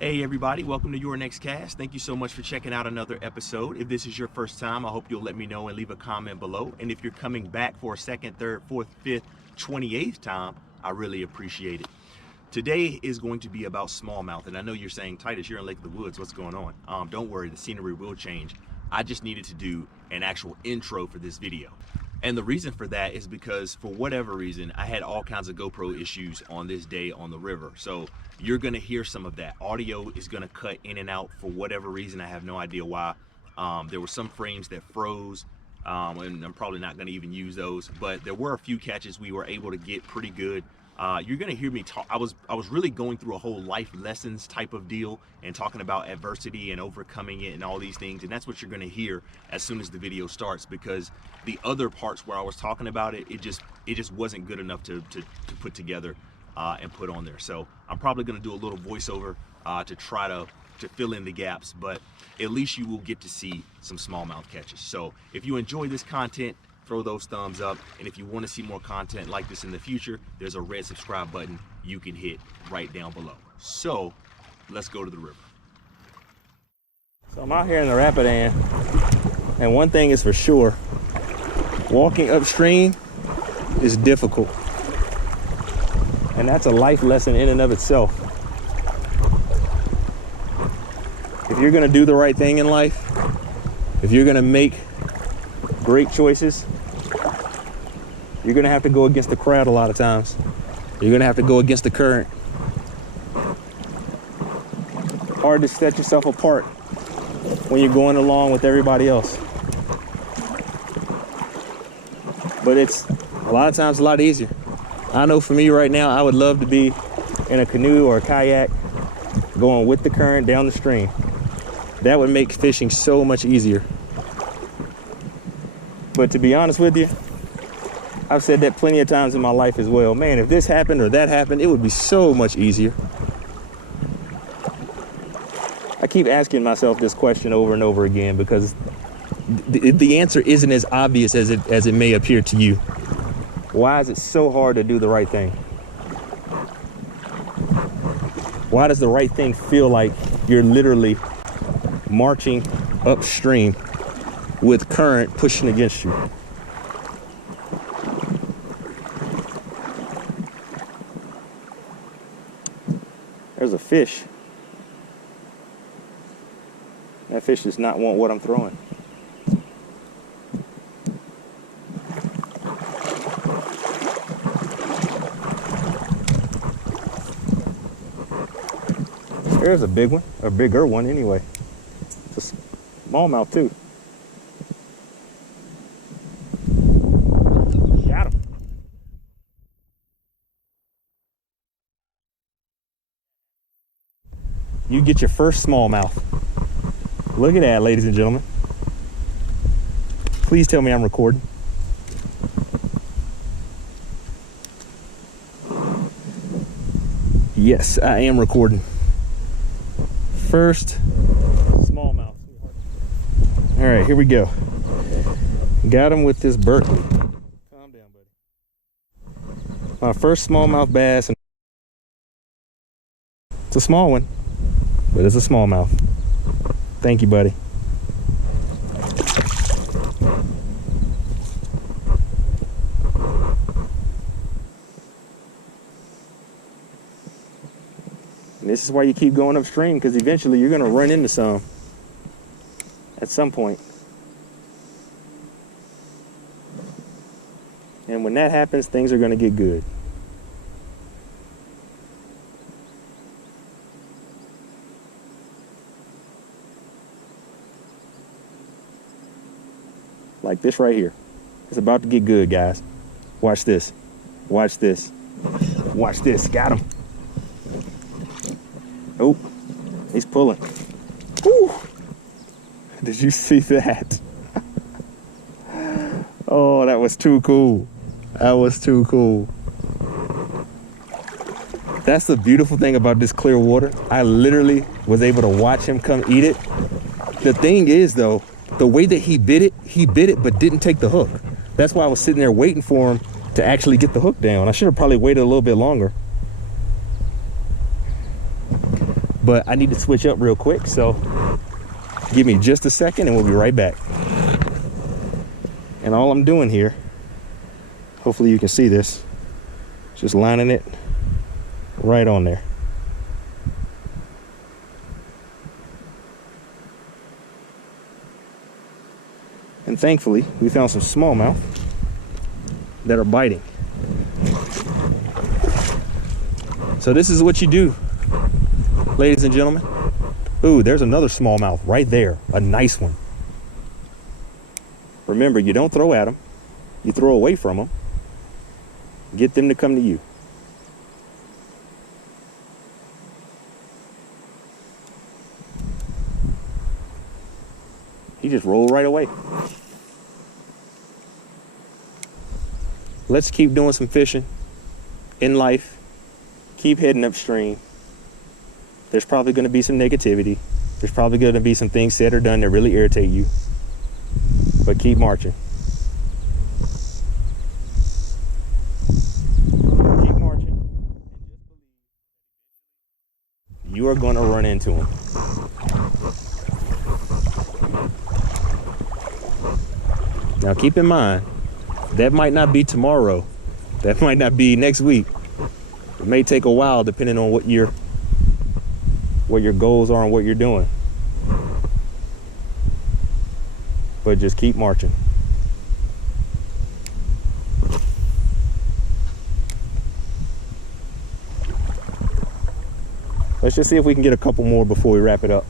Hey everybody, welcome to Your Next Cast. Thank you so much for checking out another episode. If this is your first time, I hope you'll let me know and leave a comment below. And if you're coming back for a second, third, fourth, fifth, 28th time, I really appreciate it. Today is going to be about smallmouth. And I know you're saying, Titus, you're in Lake of the Woods, what's going on? Don't worry, the scenery will change. I just needed to do an actual intro for this video. And the reason for that is because for whatever reason, I had all kinds of GoPro issues on this day on the river. So you're gonna hear some of that. Audio is gonna cut in and out for whatever reason. I have no idea why. There were some frames that froze, and I'm probably not gonna even use those, but there were a few catches we were able to get pretty good. You're gonna hear me talk. I was really going through a whole life lessons type of deal and talking about adversity and overcoming it and all these things, and that's what you're gonna hear as soon as the video starts, because the other parts where I was talking about it, it just wasn't good enough to put together and put on there. So I'm probably gonna do a little voiceover to try to fill in the gaps, but at least you will get to see some smallmouth catches. So if you enjoy this content, throw those thumbs up, and if you want to see more content like this in the future, there's a red subscribe button you can hit right down below. So let's go to the river. So I'm out here in the Rapidan, and one thing is for sure, walking upstream is difficult, and that's a life lesson in and of itself. If you're gonna do the right thing in life, if you're gonna make great choices, you're gonna have to go against the crowd a lot of times. You're gonna have to go against the current. Hard to set yourself apart when you're going along with everybody else. But it's a lot of times a lot easier. I know for me right now, I would love to be in a canoe or a kayak going with the current down the stream. That would make fishing so much easier. But to be honest with you, I've said that plenty of times in my life as well. Man, if this happened or that happened, it would be so much easier. I keep asking myself this question over and over again because the answer isn't as obvious as it may appear to you. Why is it so hard to do the right thing? Why does the right thing feel like you're literally marching upstream with current pushing against you? There's a fish. That fish does not want what I'm throwing. There's a big one, a bigger one anyway. It's a smallmouth too. Got him. You get your first smallmouth. Look at that, ladies and gentlemen. Please tell me I'm recording. Yes, I am recording. First smallmouth. All right, here we go. Got him with this Burt. Calm down, buddy. My first smallmouth bass. It's a small one, but it's a smallmouth. Thank you, buddy. And this is why you keep going upstream, because eventually you're going to run into some at some point. And when that happens, things are going to get good. Like this right here. It's about to get good, guys. Watch this. Watch this. Watch this. Got him. Oh, he's pulling. Woo! Did you see that? Oh, that was too cool. That was too cool. That's the beautiful thing about this clear water. I literally was able to watch him come eat it. The thing is, though, the way that he bit it, but didn't take the hook. That's why I was sitting there waiting for him to actually get the hook down. I should have probably waited a little bit longer. but I need to switch up real quick, so give me just a second and we'll be right back. And all I'm doing here, hopefully you can see this, just lining it right on there. And thankfully, we found some smallmouth that are biting. So this is what you do, ladies and gentlemen. Ooh, there's another smallmouth right there, a nice one. Remember, you don't throw at them, you throw away from them. Get them to come to you. He just rolled right away. Let's keep doing some fishing in life. Keep heading upstream. There's probably going to be some negativity. There's probably going to be some things said or done that really irritate you. But keep marching. Keep marching. You are going to run into them. Now keep in mind, that might not be tomorrow. That might not be next week. It may take a while depending on what your goals are and what you're doing. But just keep marching. Let's just see if we can get a couple more before we wrap it up.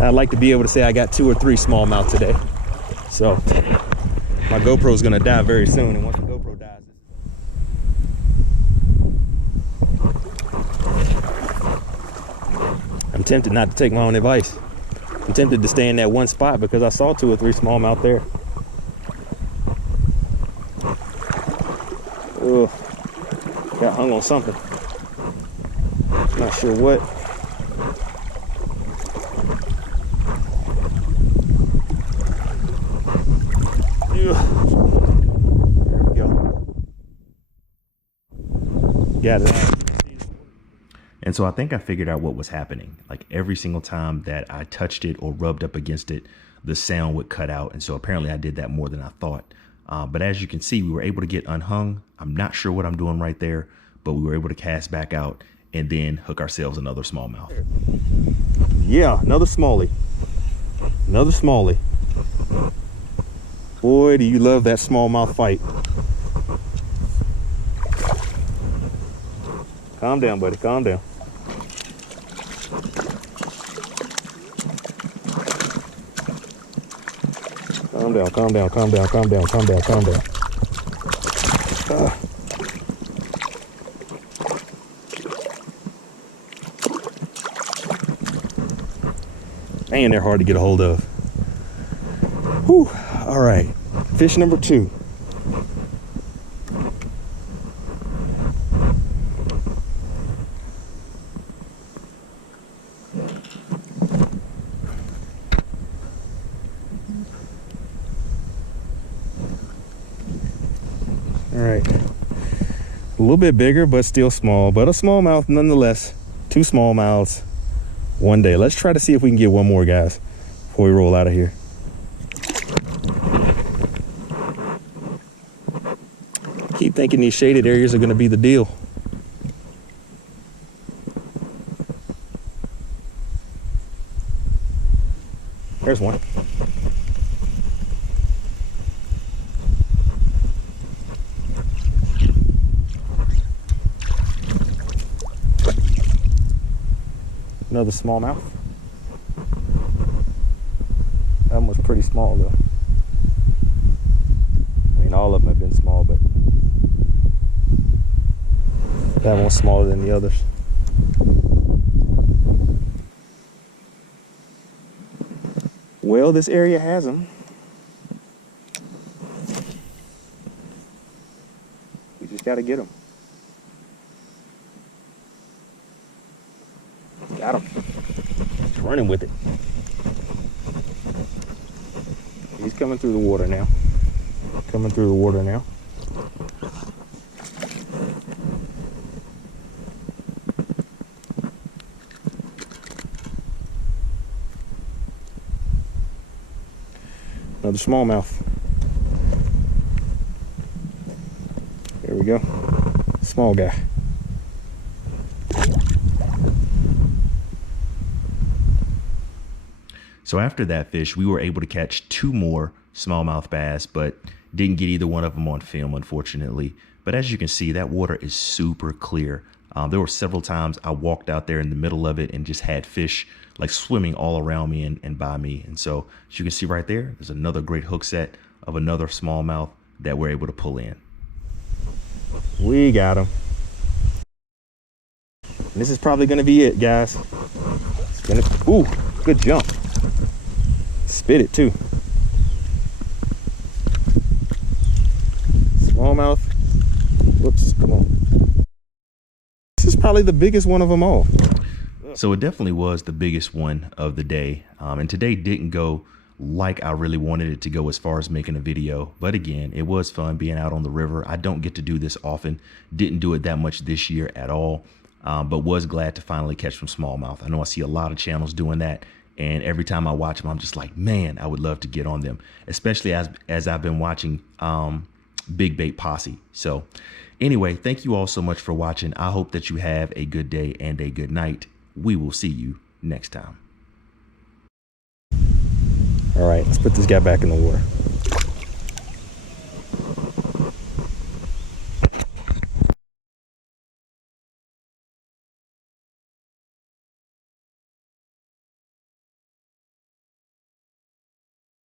I'd like to be able to say I got 2 or 3 smallmouth today. So my GoPro's gonna die very soon, and once the GoPro dies, I'm tempted not to take my own advice. I'm tempted to stay in that one spot because I saw 2 or 3 smallmouth there. Ugh, got hung on something. Not sure what. Got it. And so I think I figured out what was happening. Like every single time that I touched it or rubbed up against it, the sound would cut out. And so apparently I did that more than I thought. But as you can see, we were able to get unhung. I'm not sure what I'm doing right there, but we were able to cast back out and then hook ourselves another smallmouth. Yeah, another smallie. Another smallie. Boy, do you love that smallmouth fight. Calm down, buddy, calm down. Calm down, calm down, calm down, calm down, calm down, calm down. Man, they're hard to get a hold of. Whew, all right, fish number 2. All right, a little bit bigger, but still small, but a smallmouth nonetheless. 2 smallmouths one day. Let's try to see if we can get one more, guys, before we roll out of here. Keep thinking these shaded areas are going to be the deal. There's one. Another smallmouth. That one was pretty small though. I mean, all of them have been small, but that one's smaller than the others. Well, this area has them. We just got to get them. Got him. He's running with it. He's coming through the water now. coming through the water now. Another smallmouth. There we go. Small guy. So after that fish, we were able to catch 2 more smallmouth bass, but didn't get either one of them on film, unfortunately. But as you can see, that water is super clear. There were several times I walked out there in the middle of it and just had fish like swimming all around me and by me. And so as you can see right there, there's another great hook set of another smallmouth that we're able to pull in. We got him. And this is probably gonna be it, guys. It's gonna, ooh, good jump. Spit it too. Smallmouth. Whoops, come on. This is probably the biggest one of them all. So it definitely was the biggest one of the day. And today didn't go like I really wanted it to go as far as making a video. But again, it was fun being out on the river. I don't get to do this often. Didn't do it that much this year at all. But was glad to finally catch some smallmouth. I know I see a lot of channels doing that. And every time I watch them, I'm just like, man, I would love to get on them, especially as I've been watching Big Bait Posse. So anyway, thank you all so much for watching. I hope that you have a good day and a good night. We will see you next time. All right, let's put this guy back in the water.